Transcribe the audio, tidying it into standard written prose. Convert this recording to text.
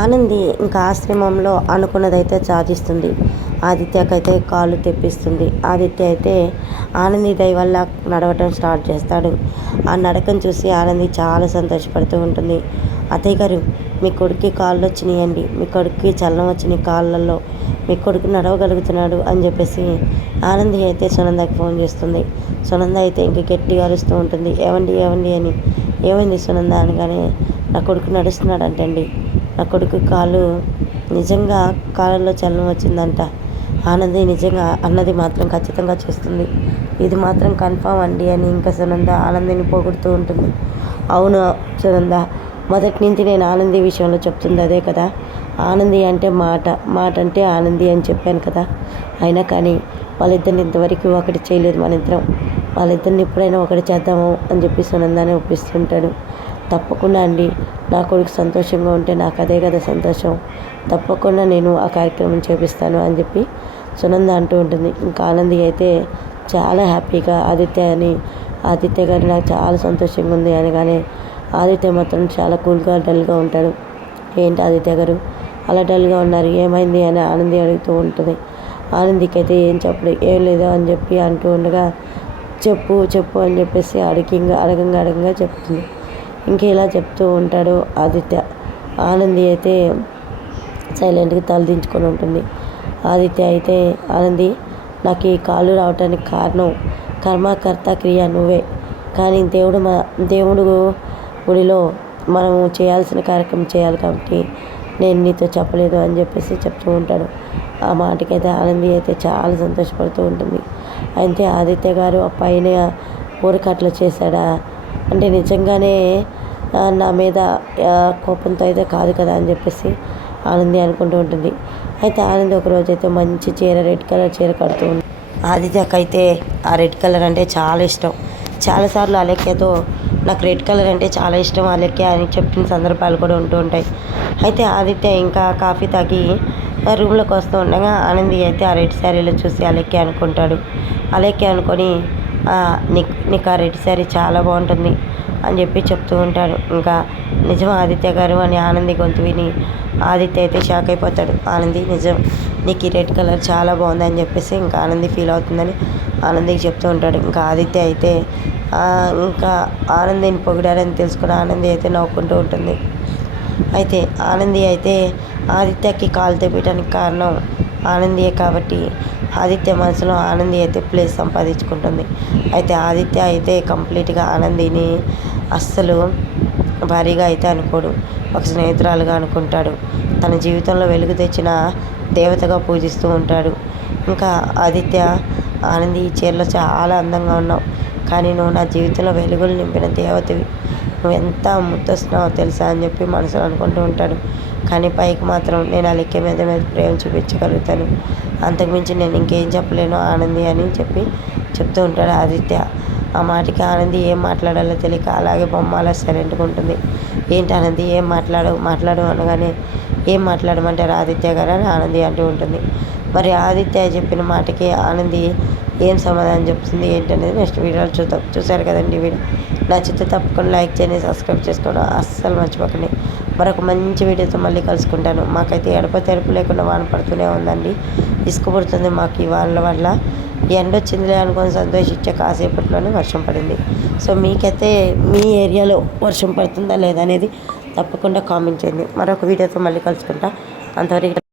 ఆనంది ఇంకా ఆశ్రమంలో అనుకున్నదైతే సాధిస్తుంది. ఆదిత్యకైతే కాళ్ళు తెప్పిస్తుంది. ఆదిత్య అయితే ఆనంది దయ వల్ల నడవటం స్టార్ట్ చేస్తాడు. ఆ నడకను చూసి ఆనంది చాలా సంతోషపడుతూ ఉంటుంది. అత్తయ్య గారు, మీ కొడుక్కి కాళ్ళు వచ్చినాయండి, మీ కొడుక్కి చలనం వచ్చినాయి కాళ్ళల్లో, మీ కొడుకు నడవగలుగుతున్నాడు అని చెప్పేసి ఆనంది అయితే సునందకి ఫోన్ చేస్తుంది. సునంద అయితే ఇంక గట్టిగా అరుస్తూ ఉంటుంది, ఏవండి ఏవండి అని. ఏమైంది సునంద అనగానే, నా కొడుకు నడుస్తున్నాడంటండి, నా కొడుకు కాళ్ళు నిజంగా కాళ్ళల్లో చలనం వచ్చిందంట. ఆనంది నిజంగా అన్నది మాత్రం ఖచ్చితంగా చేస్తుంది, ఇది మాత్రం కన్ఫామ్ అండి అని ఇంకా సునంద ఆనందిని పొగుడుతూ ఉంటుంది. అవును సునంద, మొదటి నుంచి నేను ఆనంది విషయంలో చెప్తుంది అదే కదా, ఆనంది అంటే మాట, మాట అంటే ఆనంది అని చెప్పాను కదా. అయినా కానీ వాళ్ళిద్దరిని ఇంతవరకు ఒకటి చేయలేదు మన ఇద్దరం, వాళ్ళిద్దరిని ఎప్పుడైనా ఒకటి చేద్దాము అని చెప్పి సునందాన్ని ఒప్పిస్తుంటాడు. తప్పకుండా అండి, నా కొడుకు సంతోషంగా ఉంటే నాకు అదే కదా సంతోషం, తప్పకుండా నేను ఆ కార్యక్రమం చేపిస్తాను అని చెప్పి సునంద అంటూ ఉంటుంది. ఇంకా ఆనంది అయితే చాలా హ్యాపీగా ఆదిత్య గారు నాకు చాలా సంతోషంగా ఉంది అనగానే ఆదిత్య మాత్రం చాలా కూల్గా డల్గా ఉంటాడు. ఏంటి ఆదిత్య గారు అలా డల్గా ఉన్నారు, ఏమైంది అని ఆనంది అడుగుతూ ఉంటుంది. ఆనందికి అయితే ఏం చెప్పడు, ఏం లేదు అని చెప్పి అంటూ ఉండగా, చెప్పు చెప్పు అని చెప్పేసి అడగంగా చెప్తుంది. ఇంక ఇలా చెప్తూ ఉంటాడు ఆదిత్య. ఆనంది అయితే సైలెంట్గా తలదించుకొని ఉంటుంది. ఆదిత్య అయితే, ఆనంది, నాకు ఈ కాళ్ళు రావటానికి కారణం కర్మకర్త క్రియ నువ్వే, కానీ దేవుడు గుడిలో మనము చేయాల్సిన కార్యక్రమం చేయాలి కాబట్టి నేను నీతో చెప్పలేదు అని చెప్పేసి చెప్తూ ఉంటాడు. ఆ మాటకైతే ఆనంది అయితే చాలా సంతోషపడుతూ ఉంటుంది. అయితే ఆదిత్య గారు ఆ పైన ఊరికి అట్లా చేశాడా అంటే నిజంగానే నా మీద కోపంతో అయితే కాదు కదా అని చెప్పేసి ఆనంది అనుకుంటూ ఉంటుంది. అయితే ఆనంది ఒకరోజు అయితే మంచి చీర, రెడ్ కలర్ చీర కడుతూ ఉంది. ఆదిత్యకైతే ఆ రెడ్ కలర్ అంటే చాలా ఇష్టం. చాలాసార్లు అలెక్యతో నాకు రెడ్ కలర్ అంటే చాలా ఇష్టం అలెక్య అని చెప్పిన సందర్భాలు కూడా ఉంటూ ఉంటాయి. అయితే ఆదిత్య ఇంకా కాఫీ తాగి రూమ్లోకి వస్తూ ఉండగా ఆనంది అయితే ఆ రెడ్ శారీలో చూసి అలెక్య అనుకొని నీకు ఆ రెడ్ శారీ చాలా బాగుంటుంది అని చెప్పి చెప్తూ ఉంటాడు. ఇంకా నిజం ఆదిత్య గారు అని ఆనంది గొంతు విని ఆదిత్య అయితే షాక్ అయిపోతాడు. ఆనంది, నిజం నీకు ఈ రెడ్ కలర్ చాలా బాగుంది అని చెప్పేసి ఇంకా ఆనంది ఫీల్ అవుతుందని ఆనందికి చెప్తూ ఉంటాడు. ఇంకా ఆదిత్య అయితే ఇంకా ఆనందిని పొగిడారని తెలుసుకుని ఆనంది అయితే నవ్వుకుంటూ ఉంటుంది. అయితే ఆనంది అయితే ఆదిత్యకి కాలు తెప్పడానికి కారణం ఆనందియే కాబట్టి ఆదిత్య మనసులో ఆనంది అయితే ప్లేస్ సంపాదించుకుంటుంది. అయితే ఆదిత్య అయితే కంప్లీట్గా ఆనందిని అస్సలు భారీగా అయితే అనుకోడు, ఒక స్నేహితురాలుగా అనుకుంటాడు. తన జీవితంలో వెలుగు తెచ్చిన దేవతగా పూజిస్తూ ఉంటాడు. ఇంకా ఆదిత్య, ఆనంది ఈ చీరలో చాలా అందంగా ఉన్నావు, కానీ నువ్వు నా జీవితంలో వెలుగులు నింపిన దేవతవి, నువ్వు ఎంత ముద్దొస్తున్నావో తెలుసా అని చెప్పి మనసులో అనుకుంటూ ఉంటాడు. కానీ పైకి మాత్రం నేను ఆ లెక్క మీద ప్రేమ చూపించగలుగుతాను, అంతకుమించి నేను ఇంకేం చెప్పలేను ఆనంది అని చెప్తూ ఉంటాడు ఆదిత్య. ఆ మాటకి ఆనంది ఏం మాట్లాడాలో తెలియక అలాగే బొమ్మలా సైలెంట్గా ఉంటుంది. ఏంటి ఆనంది, ఏం మాట్లాడు అనగానే, ఏం మాట్లాడమంటారు ఆదిత్య గారు అని ఆనంది అంటూ ఉంటుంది. మరి ఆదిత్య చెప్పిన మాటకి ఆనంది ఏం సమాధానం చెప్తుంది ఏంటనేది నెక్స్ట్ వీడియోలో చూద్దాం. చూసారు కదండి వీడియో, నచ్చితే తప్పకుండా లైక్ చేయండి, సబ్స్క్రైబ్ చేసుకోవడం అస్సలు మర్చిపోకండి. మరొక మంచి వీడియోతో మళ్ళీ కలుసుకుంటాను. మాకైతే తెరుపు లేకుండా వాన పడుతూనే ఉందండి, ఇసుక పుడుతుంది మాకు ఈ వానల వల్ల. ఎండ వచ్చిందిలే అనుకొని సంతోషించే కాసేపట్లోనే వర్షం పడింది. సో మీకైతే మీ ఏరియాలో వర్షం పడుతుందా లేదా అనేది తప్పకుండా కామెంట్ చేయండి. మరొక వీడియోతో మళ్ళీ కలుసుకుంటా. అంతవరకు